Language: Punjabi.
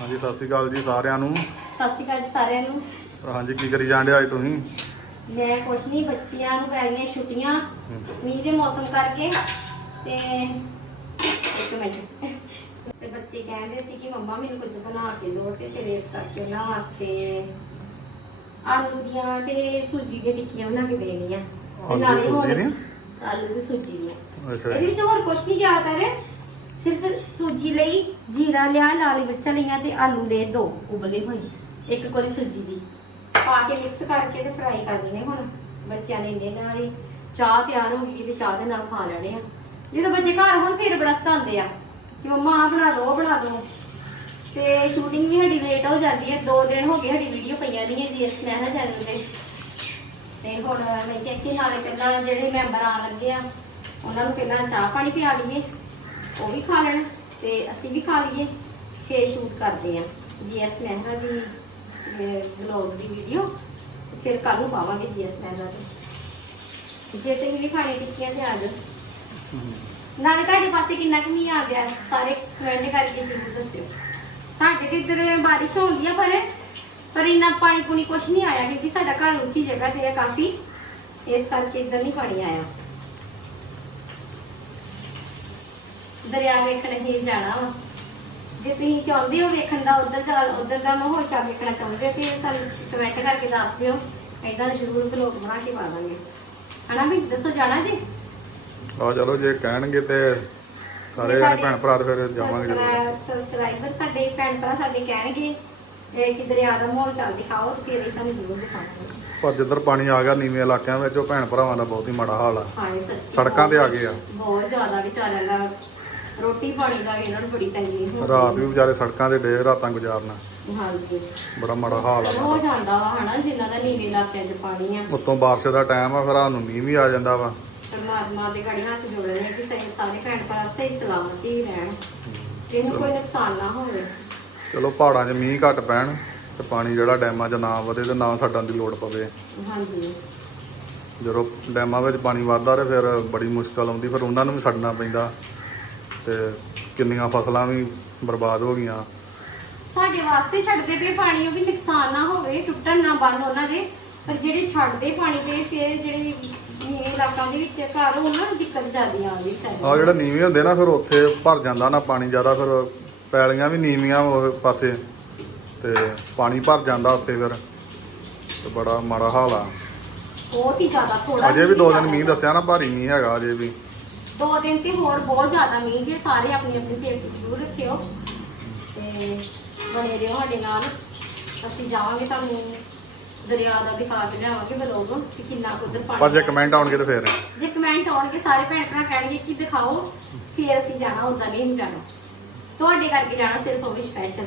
ਹਾਂਜੀ ਸਤਿ ਸ਼੍ਰੀ ਅਕਾਲ ਜੀ ਸਾਰਿਆਂ ਨੂੰ। ਸਤਿ ਸ਼੍ਰੀ ਅਕਾਲ ਜੀ ਸਾਰਿਆਂ ਨੂੰ। ਹਾਂਜੀ ਕੀ ਕਰੀ ਜਾਂਦੇ ਅੱਜ ਤੁਸੀਂ? ਮੈਂ ਕੁਛ ਨਹੀਂ ਬੱਚਿਆਂ ਨੂੰ ਪੈ ਗਈਆਂ ਛੁੱਟੀਆਂ। ਮੀਂਹ ਦੇ ਮੌਸਮ ਕਰਕੇ ਤੇ ਇੱਕ ਮਿੰਟ। ਤੇ ਬੱਚੇ ਕਹਿੰਦੇ ਸੀ ਕਿ ਮੰਮਾ ਮੈਨੂੰ ਕੁਝ ਬਣਾ ਕੇ ਦਿਓ ਤੇ ਫਿਰ ਇਸ ਕਰਕੇ ਉਹਨਾਂ ਵਾਸਤੇ ਆਲੂ ਦੀਆਂ ਤੇ ਸੂਜੀ ਦੀਆਂ ਟਿੱਕੀਆਂ ਬਣਾ ਕੇ ਦੇਣੀਆਂ। ਆਲੂ ਨਾਲੇ ਸੂਜੀ ਹੋਰ- ਦੀਆਂ? ਆਲੂ ਦੀ ਸੂਜੀ ਦੀਆਂ। ਅੱਛਾ ਇਹਦੇ ਵਿੱਚ ਹੋਰ ਕੁਛ ਨਹੀਂ ਜ਼ਿਆਦਾ ਸਿਰਫ ਸੂਜੀ ਲਈ ਜੀਰਾ ਲਿਆ, ਲਾਲ ਮਿਰਚਾਂ ਲਈਆਂ ਤੇ ਆਲੂ ਲਏ, ਦੋ ਉਬਲੇ ਹੋਏ। ਇੱਕ ਕੋਲੀ ਸੂਜੀ ਦੀ। ਪਾ ਕੇ ਮਿਕਸ ਕਰਕੇ ਤੇ ਫਰਾਈ ਕਰ ਦੇਣੇ ਹੁਣ। ਬੱਚਿਆਂ ਨੇ ਇੰਨੇ ਨਾਲ ਹੀ ਚਾਹ ਤਿਆਰ ਹੋ ਗਈ ਤੇ ਚਾਹ ਦੇ ਨਾਲ ਖਾ ਲੈਣੇ ਆ। ਜਦੋਂ ਬੱਚੇ ਘਰ ਹੋਣ, ਫਿਰ ਬੜਾ ਸਤਾਉਂਦੇ ਆ। ਕਿ ਮੰਮਾ ਆ ਬਣਾ ਦੋ ਉਹ ਬਣਾ ਦੋ। ਤੇ ਸ਼ੂਟਿੰਗ ਵੀ ਸਾਡੀ ਲੇਟ ਹੋ ਜਾਂਦੀ ਹੈ। ਦੋ ਦਿਨ ਹੋ ਗਏ ਸਾਡੀ ਵੀਡੀਓ ਪਈਆਂ ਨਹੀਂ ਹੈ ਜੀਐਸ ਮਹਿਰਾ ਚੈਨਲ ਤੇ ਤੇ ਹੁਣ ਮੈਂ ਕਿਹਾ ਕਿ ਨਾਲੇ ਪਹਿਲਾਂ ਜਿਹੜੇ ਮੈਂਬਰ ਆਣ ਲੱਗੇ ਆ, ਉਹਨਾਂ ਨੂੰ ਪਹਿਲਾਂ ਚਾਹ ਪਾਣੀ ਪਿਆ ਲਈਏ। ਉਹ ਵੀ ਖਾ ਲੈਣ ਤੇ ਅਸੀਂ ਵੀ ਖਾ ਲਈਏ। ਫੇਰ ਸ਼ੂਟ ਕਰਦੇ ਆ ਜੀਐਸ ਮਹਿਰਾ ਦੀ ਵਲੌਗ ਦੀ ਵੀਡੀਓ ਫਿਰ ਕੱਲ ਨੂੰ ਪਾਵਾਂਗੇ ਜੀਐਸ ਮਹਿਰਾ ਤੇ ਜੇ ਤੁਸੀਂ ਵੀ ਖਾਣੇ ਟਿੱਕੀਆਂ ਤੇ ਆ ਜਾਓ। ਨਾਲੇ ਤੁਹਾਡੇ ਪਾਸੇ ਕਿੰਨਾ ਕੁ ਮੀਂਹ ਆ ਗਿਆ, ਸਾਰੇ ਕਮੈਂਟ ਕਰਕੇ ਜ਼ਰੂਰ ਦੱਸਿਓ। ਸਾਡੇ ਤੇ ਇੱਧਰ ਬਾਰਿਸ਼ ਹੁੰਦੀ ਆ, ਪਰ ਪਰ ਇੰਨਾ ਪਾਣੀ ਪੂਣੀ ਕੁਛ ਨਹੀਂ ਆਇਆ, ਕਿਉਂਕਿ ਸਾਡਾ ਘਰ ਉੱਚੀ ਜਗ੍ਹਾ ਤੇ ਹੈ ਕਾਫੀ। ਇਸ ਕਰਕੇ ਇੱਧਰ ਨਹੀਂ ਪਾਣੀ ਆਇਆ। ਦਰਿਆ ਵੇਖਣ ਹੀ ਜਾਣਾ ਵਾ। ਜੇ ਤੁਸੀਂ ਚਾਹੁੰਦੇ ਹੋ ਵੇਖਣ ਦਾ ਉਧਰ ਜਾ ਉਧਰ ਦਾ ਮਾਹੌਲ ਚਾ ਵੇਖਣਾ ਚਾਹੁੰਦੇ ਤੇ ਸਾਨੂੰ ਕਮੈਂਟ ਕਰਕੇ ਦੱਸ ਦਿਓ। ਐਦਾਂ ਜ਼ਰੂਰ ਵਲੋਗ ਬਣਾ ਕੇ ਪਾ ਦਾਂਗੇ। ਹਨਾ ਵੀ ਦੱਸੋ ਜਾਣਾ ਜੀ? ਆ ਚਲੋ ਜੇ ਕਹਿਣਗੇ ਤੇ ਸਾਰੇ ਜਣੇ ਭੈਣ ਭਰਾ ਤੇ ਫਿਰ ਜਾਵਾਂਗੇ ਜਰੂਰ। ਸਬਸਕ੍ਰਾਈਬਰ ਸਾਡੇ ਭੈਣ ਭਰਾ ਸਾਡੇ ਕਹਿਣਗੇ ਇਹ ਕਿ ਦਰਿਆ ਦਾ ਮਾਹੌਲ ਚੱਲ ਦਿਖਾਓ ਤੇ ਫਿਰ ਇਹ ਤੁਹਾਨੂੰ ਜ਼ਰੂਰ ਦਿਖਾਵਾਂਗੇ। ਪਰ ਜਿੱਧਰ ਪਾਣੀ ਆ ਗਿਆ ਨੀਵੇਂ ਇਲਾਕਿਆਂ ਵਿੱਚ ਉਹ ਭੈਣ ਭਰਾਵਾਂ ਦਾ ਬਹੁਤ ਹੀ ਮਾੜਾ ਹਾਲ ਆ। ਹਾਂ ਸੱਚੀ ਸੜਕਾਂ ਤੇ ਆ ਗਏ ਆ। ਬਹੁਤ ਜ਼ਿਆਦਾ ਵਿਚਾਰਿਆਂ ਦਾ ਰੋਟੀ ਪਾਣੀ ਦਾ ਵੀ ਇਹਨਾਂ ਨੂੰ ਬੜੀ ਤੰਗੀ ਹੁੰਦੀ ਰਾਤ ਵੀ ਵਿਚਾਰੇ ਸੜਕਾਂ ਤੇ ਡੇ ਰਾਤਾਂ ਗੁਜ਼ਾਰਨਾ। ਹਾਂਜੀ। ਬੜਾ ਮਾੜਾ ਹਾਲ ਆ। ਹੋ ਜਾਂਦਾ ਵਾ ਹਨਾ ਜਿਨ੍ਹਾਂ ਦਾ ਨੀਵੇਂ ਇਲਾਕਿਆਂ 'ਚ ਪਾਣੀ ਆ। ਉਤੋਂ ਬਾਰਿਸ਼ ਦਾ ਟਾਈਮ ਆ ਫਿਰ ਰਾਤ ਨੂੰ ਮੀਂਹ ਵੀ ਆ ਜਾਂਦਾ ਵਾ। ਪਰਮਾਤਮਾ ਦੇ ਗਾੜੀ ਹੱਥ ਜੋੜਨੇ ਕਿ ਸਹੀ ਸਾਰੇ ਭੈਣ ਭਰਾ ਸਹੀ ਸਲਾਮਤ ਹੀ ਰਹਿਣ। ਜਿਹਨੂੰ ਕੋਈ ਨੁਕਸਾਨ ਨਾ ਹੋਵੇ। ਚਲੋ ਪਹਾੜਾਂ 'ਚ ਮੀਂਹ ਘੱਟ ਪੈਣ ਤੇ ਪਾਣੀ ਜਿਹੜਾ ਡੈਮਾਂ 'ਚ ਨਾ ਵਧੇ ਤੇ ਨਾ ਛੱਡਣ ਦੀ ਲੋੜ ਪਵੇ। ਹਾਂਜੀ। ਜਦੋਂ ਡੈਮਾਂ ਵਿੱਚ ਪਾਣੀ ਵੱਧਦਾ ਤੇ ਫਿਰ ਬੜੀ ਮੁਸ਼ਕਲ ਆਉਂਦੀ ਫਿਰ ਉਹਨਾਂ ਨੂੰ ਵੀ ਛੱਡਣਾ ਪੈਂਦਾ। ਤੇ ਕਿੰਨੀਆਂ ਫਸਲਾਂ ਵੀ ਬਰਬਾਦ ਹੋ ਗਈਆਂ। ਸਾਡੇ ਵਾਸਤੇ ਛੱਡਦੇ ਪਏ ਪਾਣੀ ਉਹ ਵੀ ਨੁਕਸਾਨ ਨਾ ਹੋਵੇ ਟੁੱਟਣ ਨਾ ਬੰਨ ਉਹਨਾਂ ਦੇ। ਪਰ ਜਿਹੜੇ ਛੱਡਦੇ ਪਾਣੀ ਪਏ ਫਿਰ ਜਿਹੜੇ ਨੀਵੇਂ ਇਲਾਕਿਆਂ ਦੇ ਵਿੱਚ ਘਰ ਉਹਨਾਂ ਨੂੰ ਦਿੱਕਤ ਜ਼ਿਆਦੀ ਆਉਂਦੀ ਵਿਚਾਰਿਆਂ ਆ ਜਿਹੜੇ ਨੀਵੇਂ ਹੁੰਦੇ ਨਾ ਫਿਰ ਉੱਥੇ ਭਰ ਜਾਂਦਾ ਨਾ ਪਾਣੀ ਜ਼ਿਆਦਾ ਫਿਰ ਪੈਲੀਆਂ ਵੀ ਨੀਵੀਆਂ ਉਹ ਪਾਸੇ। ਤੇ ਪਾਣੀ ਭਰ ਜਾਂਦਾ ਉੱਤੇ ਫਿਰ ਤੇ ਬੜਾ ਮਾੜਾ ਹਾਲ ਆ। ਬਹੁਤ ਹੀ ਜ਼ਿਆਦਾ ਥੋੜਾ ਅਜੇ ਵੀ ਦੋ ਦਿਨ ਮੀਂਹ ਦੱਸਿਆ ਨਾ ਭਾਰੀ ਮੀਂਹ ਹੈਗਾ ਅਜੇ ਵੀ। ਦੋ ਦਿਨ ਤੇ ਹੋਰ ਬਹੁਤ ਜ਼ਿਆਦਾ ਮੀਂਹ ਜੇ ਸਾਰੇ ਆਪਣੀ ਆਪਣੀ ਸੇਫਟੀ ਜ਼ਰੂਰ ਰੱਖਿਓ। ਤੇ ਬਣੇ ਰਹੋ ਸਾਡੇ ਨਾਲ। ਅਸੀਂ ਜਾਵਾਂਗੇ ਤੁਹਾਨੂੰ ਦਰਿਆ ਦਾ ਦਿਖਾ ਕੇ ਲਿਆਵਾਂਗੇ ਬਲੋਗ ਕਿ ਕਿੰਨਾ ਕੁ ਉੱਧਰ ਪਰ ਪਾਣੀ ਜੇ। ਕਮੈਂਟ ਆਉਣਗੇ ਤੇ ਫਿਰ। ਜੇ ਕਮੈਂਟ ਆਉਣਗੇ ਸਾਰੇ ਭੈਣ ਭਰਾ ਕਹਿਣਗੇ ਕਿ ਦਿਖਾਓ। ਫੇਰ ਅਸੀਂ ਜਾਣਾ ਹੁੰਦਾ ਨਹੀਂ ਜਾਣਾ। ਤੁਹਾਡੇ ਕਰਕੇ ਜਾਣਾ ਸਿਰਫ ਉਹ ਵੀ ਸਪੈਸ਼ਲ